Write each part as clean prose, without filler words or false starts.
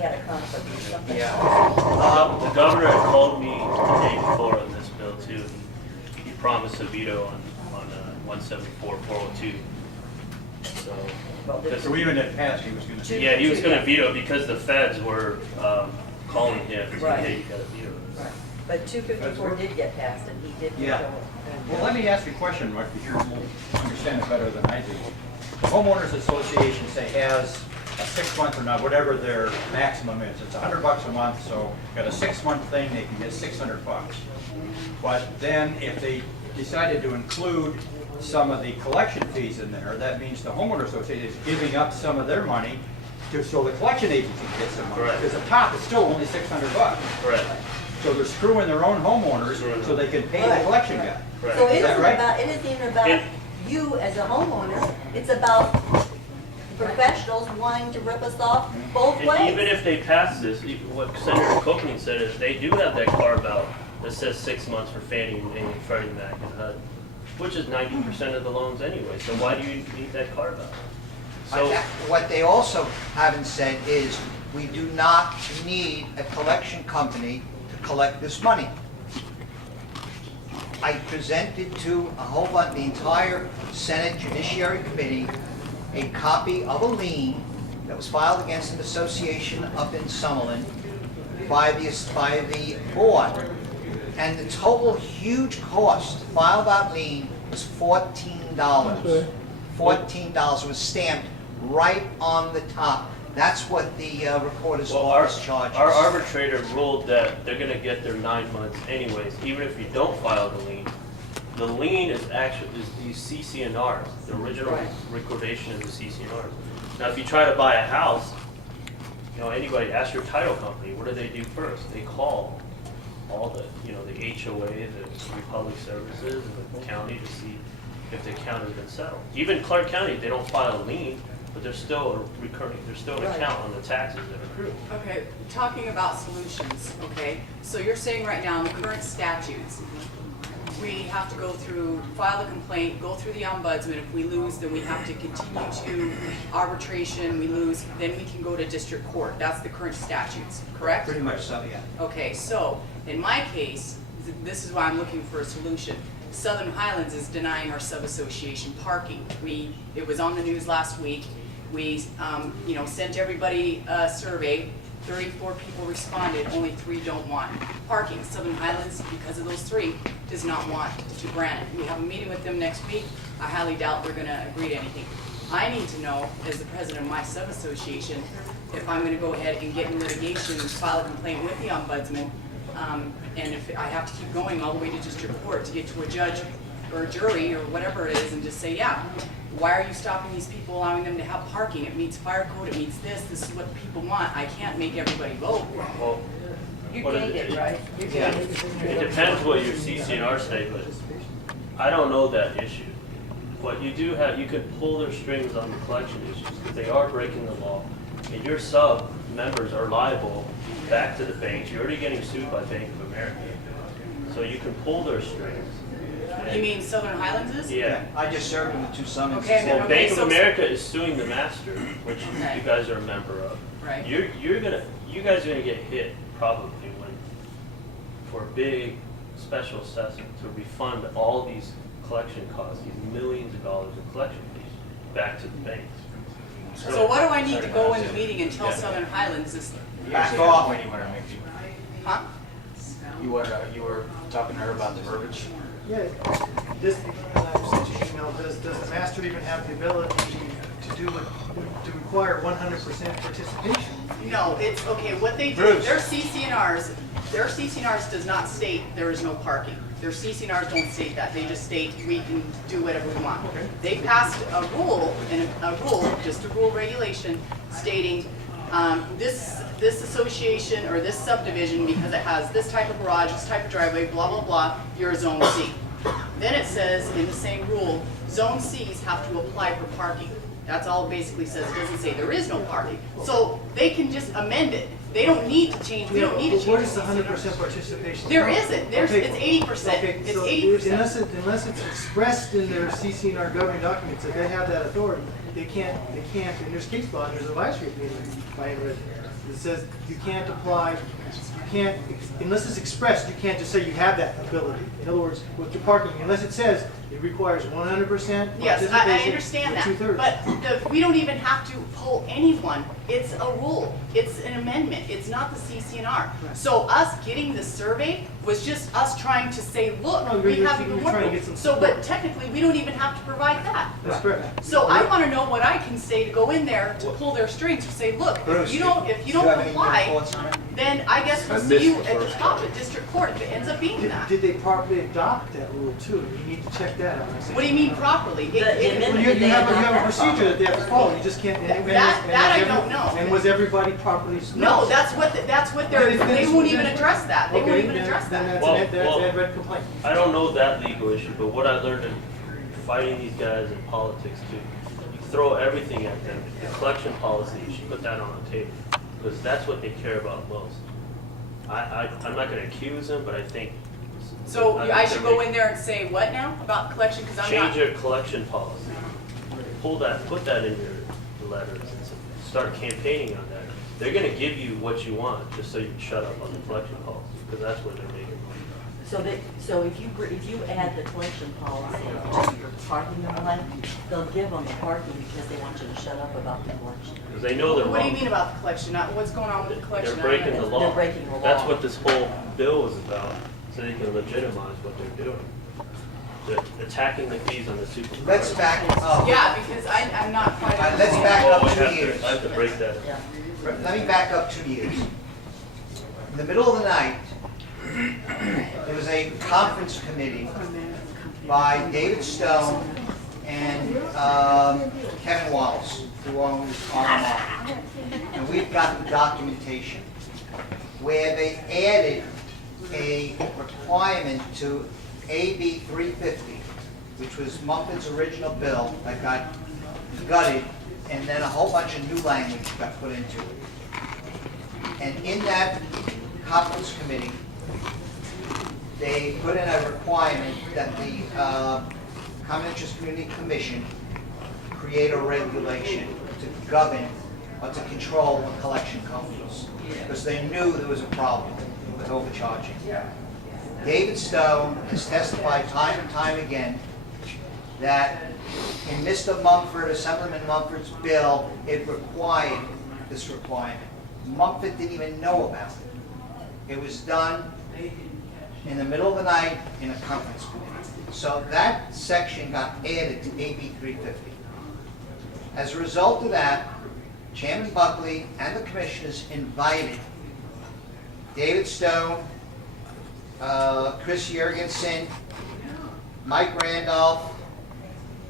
had a conflict or something. Yeah. The governor had called me the day before on this bill too. He promised a veto on 174-402. So, Well, this- So even if it passed, he was going to. yeah, he was going to veto because the feds were calling him and saying, Right. hey, you got to veto this. Right, but 254 did get passed, and he did veto Yeah. it. Well, let me ask you a question, Mike, because you'll understand it better than I do. The homeowners association, say, has a 6-month or not, whatever their maximum is. It's $100 a month, so got a 6-month thing, they can get $600. But then if they decided to include some of the collection fees in there, that means the homeowner association is giving up some of their money so the collection agency can get some money. Correct. Because the top is still only $600. Correct. So they're screwing their own homeowners so they can pay the Right. collection guy. Correct. So it Is that isn't right? about, it isn't even about It- you as a homeowner, it's about professionals wanting to rip us off both And ways. even if they pass this, what Senator Copeland said is they do have that carve out that says 6 months for Fannie and Freddie Mac and HUD, which is 90% of the loans anyway. So why do you need that carve out? So What they also haven't said is, we do not need a collection company to collect this money. I presented to a whole bunch, the entire Senate Judiciary Committee, a copy of a lien that was filed against an association up in Summerlin by the board. And the total huge cost to file that lien was $14. $14 was stamped right on the top. That's what the recorder's well, office charges. our arbitrator ruled that they're going to get their 9 months anyways, even if you don't file the lien. The lien is actually these CC&Rs, the original Right. recordation of the CC&Rs. Now, if you try to buy a house, anybody, ask your title company, what do they do first? They call all the, the HOA, the Republic Services, and the county to see if the account has been settled. Even Clark County, they don't file a lien, but there's still there's still an Right. account on the taxes that accrue. Okay, talking about solutions, okay? So you're saying right now in the current statutes, we have to go through, file the complaint, go through the ombudsman. If we lose, then we have to continue to arbitration. We lose, then we can go to district court. That's the current statutes, correct? Pretty much so, yeah. Okay, so in my case, this is why I'm looking for a solution. Southern Highlands is denying our sub-association parking. It was on the news last week. We, sent everybody a survey. 34 people responded, only 3 don't want parking. Southern Highlands, because of those 3, does not want to grant it. We have a meeting with them next week. I highly doubt they're gonna agree to anything. I need to know, as the president of my sub-association, if I'm gonna go ahead and get in litigation and file a complaint with the ombudsman, and if I have to keep going all the way to district court to get to a judge or a jury or whatever it is and just say, yeah, why are you stopping these people, allowing them to have parking? It meets fire code, it meets this is what people want. I can't make everybody vote. Well, You what gained it, right? You gained it. it depends what your CC&R say, but I don't know that issue. What you do have, you can pull their strings on the collection issues, because they are breaking the law. And your sub members are liable back to the banks. You're already getting sued by Bank of America. So you can pull their strings. You mean Southern Highlands is? Yeah. I just served in the 2 summonses. Okay, Well, okay, Bank of so- America is suing the master, which Okay. you guys are a member of. Right. You guys are gonna get hit probably for a big special assessment to refund all these collection costs, these millions of dollars in collection fees back to the banks. So what do I need to go in the meeting and tell Yeah. Southern Highlands is, Back off. When you want to make huh? you were talking to her about the verbiage. Yeah, this, does the master even have the ability to require 100% participation? No, it's, okay, what they do, Bruce. their CC&Rs does not state there is no parking. Their CC&Rs don't state that, they just state we can do whatever we want. Okay. They passed a rule, just a rule regulation stating, this association or this subdivision, because it has this type of garage, this type of driveway, blah, blah, blah, you're a zone C. Then it says in the same rule, zone Cs have to apply for parking. That's all it basically says. It doesn't say there is no parking. So they can just amend it. They don't need to change, we don't need to change. What is the CC&R. 100% participation? There isn't. It's Okay. 80%. Okay, It's so 80%. unless it's expressed in their CC&R governing documents that they have that authority, they can't, and there's case law, and there's advisory opinion by It says you can't apply, unless it's expressed, you can't just say you have that ability. In other words, with your parking, unless it says it requires 100% Yes, I participation understand or that, 2/3. but we don't even have to poll anyone. It's a rule, it's an amendment, it's not the CCNR. So us getting the survey was just us trying to say, No, look, we you're- have you're even more. trying to get some So, support. but technically, we don't even have to provide that. That's correct. So I wanna know what I can say to go in there to pull their strings, to say, look, Bruce, if you don't do you have any more comply, thoughts on it? then I guess we'll see you at the top of district court if it ends up being that. Did they properly adopt that rule too? You need to check that out. What do you mean properly? The Well, amendment- you have a procedure that they have to follow, you just can't. That I don't know. And was everybody properly? No, that's what they're, they won't even address that. They won't even address Then that. that's an Well, Ed Red complaint. I don't know that legal issue, but what I learned in fighting these guys in politics too, you throw everything at them. The collection policy, you should put that on the table, because that's what they care about most. I'm not gonna accuse them, but I think. So think I should they're go in there and say what now about collection? Because I'm Change not. your collection policy. Put that in your letters and start campaigning on that. They're gonna give you what you want, just so you shut up on the collection policy, because that's where they're making money. So if you add the collection policy to your parking lot, they'll give them the parking because they want you to shut up about the collection. Because they know they're wrong. What do you mean about the collection? What's going on with the collection? They're breaking the law. They're breaking the law. That's what this whole bill is about, so they can legitimize what they're doing. They're attacking the fees on the supervisor. Let's back up. Yeah, because I'm not quite. All right, let's understanding. back up Well, 2 years. I have to break that. Yeah. Let me back up 2 years. In the middle of the night, there was a conference committee by David Stone and Kevin Wallace, who owns RMR. And we've got the documentation where they added a requirement to AB 350, which was Mumford's original bill that got gutted, and then a whole bunch of new language got put into it. And in that conference committee, they put in a requirement that the Common Interest Community Commission create a regulation to govern or to control the collection companies, because they knew there was a problem with overcharging. David Stone has testified time and time again that in Mr. Mumford, Assemblyman Mumford's bill, it required this requirement. Mumford didn't even know about it. It was done in the middle of the night in a conference committee. So that section got added to AB 350. As a result of that, Chairman Buckley and the commissioners invited David Stone, Chris Jurgensen, Mike Randolph,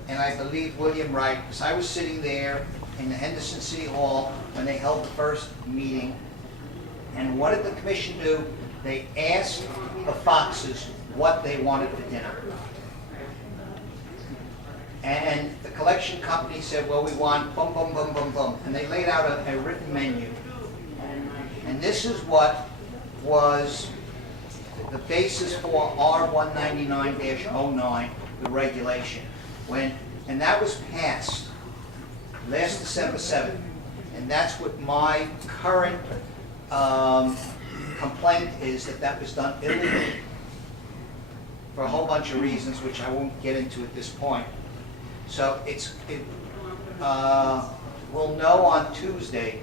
and I believe William Wright, because I was sitting there in the Henderson City Hall when they held the first meeting. And what did the commission do? They asked the Foxes what they wanted for dinner. And the collection company said, well, we want bum, bum, bum, bum, bum. And they laid out a written menu. And this is what was the basis for R199-09, the regulation. And that was passed last December 7th. And that's what my current complaint is, that was done illegally for a whole bunch of reasons, which I won't get into at this point. So we'll know on Tuesday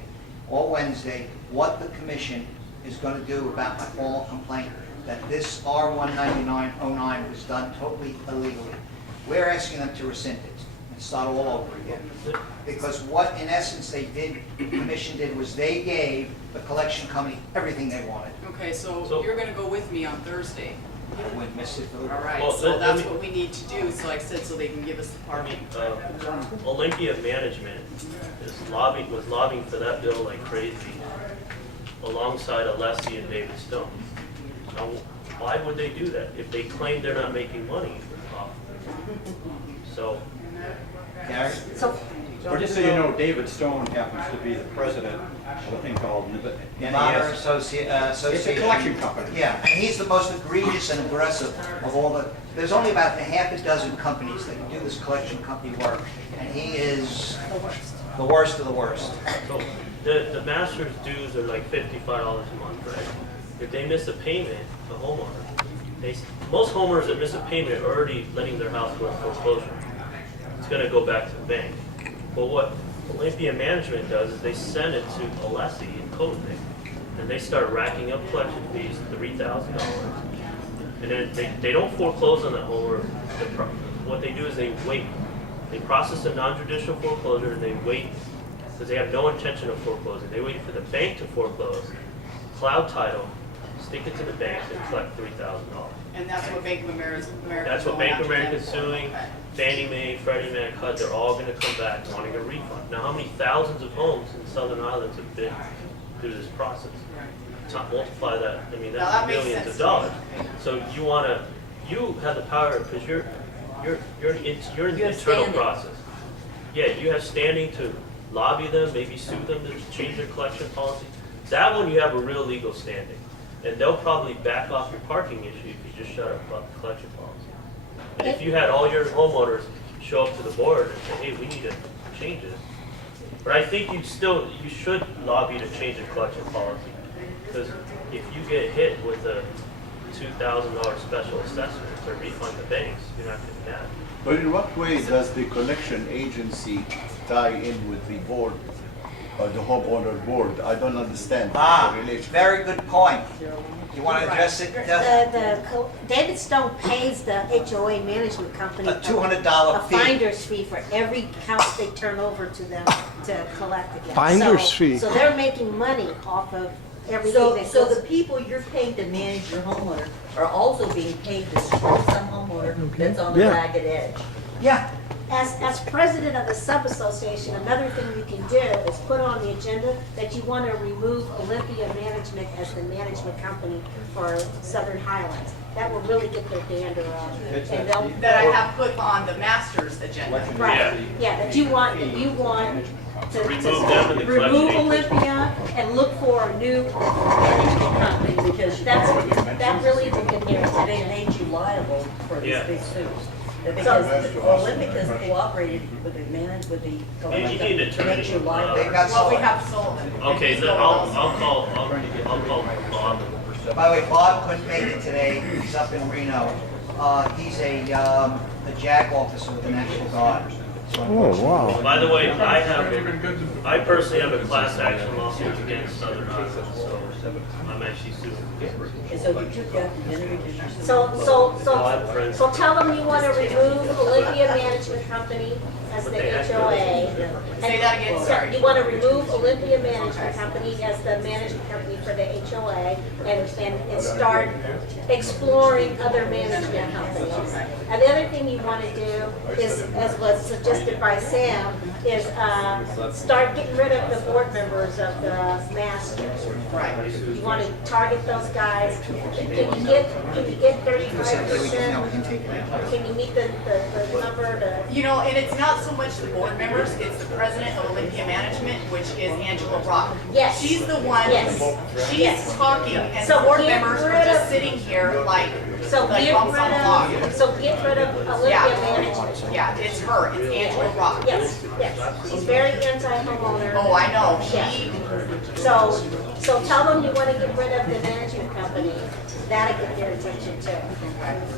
or Wednesday what the commission is going to do about my formal complaint that this R199-09 was done totally illegally. We're asking them to rescind it and start all over again. Because what, in essence, the commission did was they gave the collection company everything they wanted. Okay, so So- you're gonna go with me on Thursday. I wouldn't miss it for the... All right, Well, so let that's me- what we need to do, so like I said, so they can give us the I mean, parking. Olympia Management was lobbying for that bill like crazy, alongside Alessi and David Stone. Now, why would they do that if they claim they're not making money off? So, Gary? So, Or just so you know, David Stone happens to be the president of a thing called Nevada NES. Association. It's a collection company. Yeah, and he's the most egregious and aggressive of all the, there's only about a half a dozen companies that do this collection company work, and he is the worst of the worst. So the master's dues are like $55 a month, right? If they miss a payment, the homeowner, most homeowners that miss a payment are already letting their house go into foreclosure. It's gonna go back to the bank. But what Olympia Management does is they send it to Alessi in Coatesville, and they start racking up collection fees, $3,000. And then they don't foreclose on that homeowner. What they do is they wait. They process a non-judicial foreclosure and they wait because they have no intention of foreclosing. They wait for the bank to foreclose, cloud title, stick it to the bank, and collect $3,000. And that's what Bank of America. That's what Bank of America is suing. Fannie Mae, Freddie Mac, HUD, they're all going to come back wanting a refund. Now, how many thousands of homes in Southern Islands have been through this process? Multiply that, I mean, Now, that's that makes millions sense of to dollars. me. So you have the power, because you're in the You have internal standing. process. Yeah, you have standing to lobby them, maybe sue them to change their collection policy. That one, you have a real legal standing. And they'll probably back off your parking issue if you just shut up about the collection policy. And if you had all your homeowners show up to the board and say, hey, we need to change it. But I think you should lobby to change the collection policy. Because if you get hit with a $2,000 special assessment to refund the banks, you're not getting that. But in what way does the collection agency tie in with the board, the homeowner board? I don't understand the relation. Very good point. You want to address it? David Stone pays the HOA management company A $200 fee. a finder's fee for every house they turn over to them to collect again. Finder's So- fee. So they're making money off of everything that So the goes. people you're paying to manage your homeowner are also being paid to support some homeowner that's on the Yeah. ragged edge. Yeah, As president of the sub-association, another thing you can do is put on the agenda that you want to remove Olympia Management as the management company for Southern Highlands. That will really get their dander up. And they'll, That I have put on the master's agenda. right, yeah, that you want to Remove them and the remove collection agency. Olympia and look for a new management company. Because That really will get their they attention. made you liable for these Yeah. big suits. Because Olympic has cooperated with the You need an attorney. makes you liable. they've got Well, we someone. have Sullivan. Okay, He's then going I'll also. call Bob. By the way, Bob couldn't make it today. He's up in Reno. He's a JAG officer with the National Guard. So Oh, wow. By the way, I personally have a class action lawsuit against Southern Islands, so I'm actually suing. And so you took that to dinner because you're So tell them you want to remove Olympia Management Company as the HOA. Say that again, sorry. You want to remove Olympia Management Company as the management company for the HOA and start exploring other management companies. And the other thing you want to do is, as was suggested by Sam, is start getting rid of the board members of the masters. Right. You want to target those guys. Can you get 35%? Now we can take it out. Can you meet the number to? You know, and it's not so much the board members, it's the president of Olympia Management, which is Angela Rock. Yes. She's the one, Yes. she's Yes. talking, and So the board get members are rid just of- sitting here like So get bumps on a log. rid of Olympia Yeah, Management. yeah, it's her, it's Angela Rock. Yes, yes. She's very anti-homeowner. Oh, I know, Yeah. she, So tell them you want to get rid of the management company. That'll get their attention too.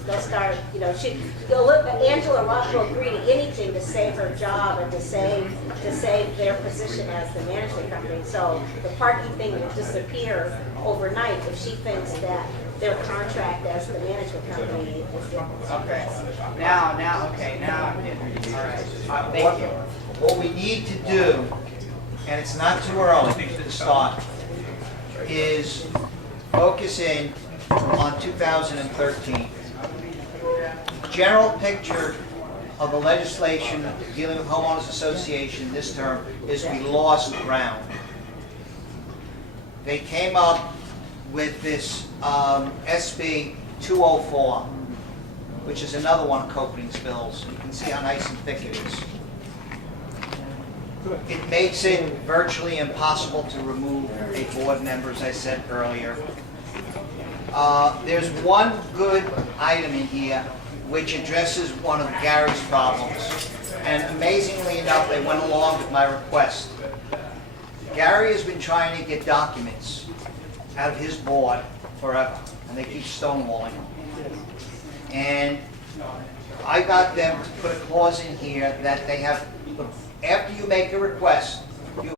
They'll start, Angela Rock will agree to anything to save her job and to save their position as the management company. So the parking thing will disappear overnight if she thinks that their contract as the management company is. okay, now I'm getting, all right, thank you. What we need to do, and it's not too early to start, is focus in on 2013. General picture of the legislation dealing with homeowners association this term is we lost ground. They came up with this SB 204, which is another one of Copeland's bills. You can see how nice and thick it is. It makes it virtually impossible to remove a board member, as I said earlier. There's one good item in here which addresses one of Gary's problems. And amazingly enough, they went along with my request. Gary has been trying to get documents out of his board forever, and they keep stonewalling him. And I got them to put a clause in here that they have, after you make the request,